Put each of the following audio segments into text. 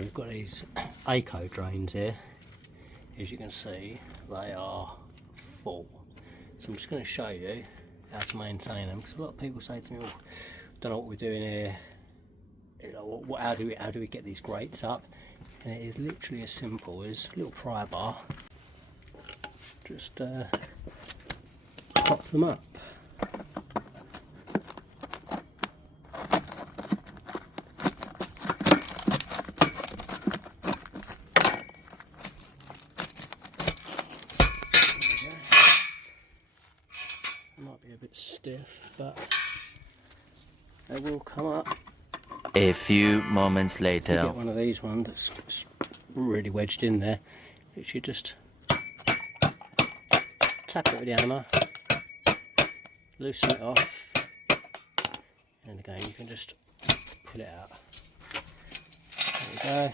So we've got these ACO drains here. As you can see, they are full. So I'm just going to show you how to maintain them, because a lot of people say to me, oh, don't know what we're doing here, you know, how do we get these grates up? And it is literally as simple as a little pry bar. Just pop them up. Might be a bit stiff, but they will come up. A few moments later. You get one of these ones that's really wedged in there. Literally just tap it with the hammer, loosen it off, and again you can just pull it out. There we go. You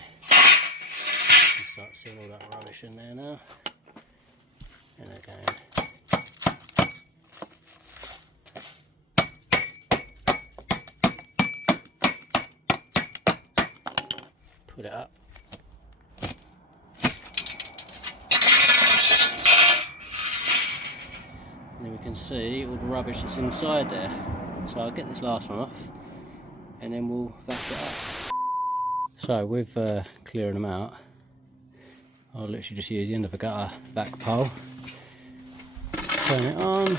can start seeing all that rubbish in there now. And again. Put it up. And then we can see all the rubbish that's inside there. So I'll get this last one off and then we'll vac it up. So with clearing them out, I'll literally just use the end of a gutter vac pole, turn it on.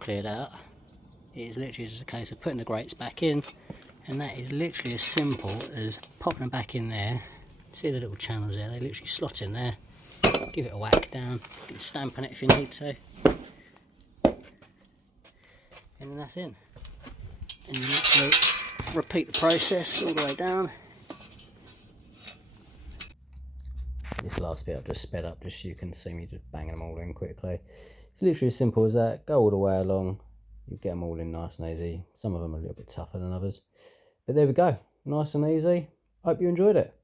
Cleared out. It is literally just a case of putting the grates back in, and that is literally as simple as popping them back in there. See the little channels there, they literally slot in there. Give it a whack down, you can stamp on it if you need to, and then that's in. And you literally repeat the process all the way down. This last bit I've just sped up just so you can see me just banging them all in quickly. It's literally as simple as that. Go all the way along, you get them all in nice and easy. Some of them are a little bit tougher than others, but there we go, nice and easy. Hope you enjoyed it.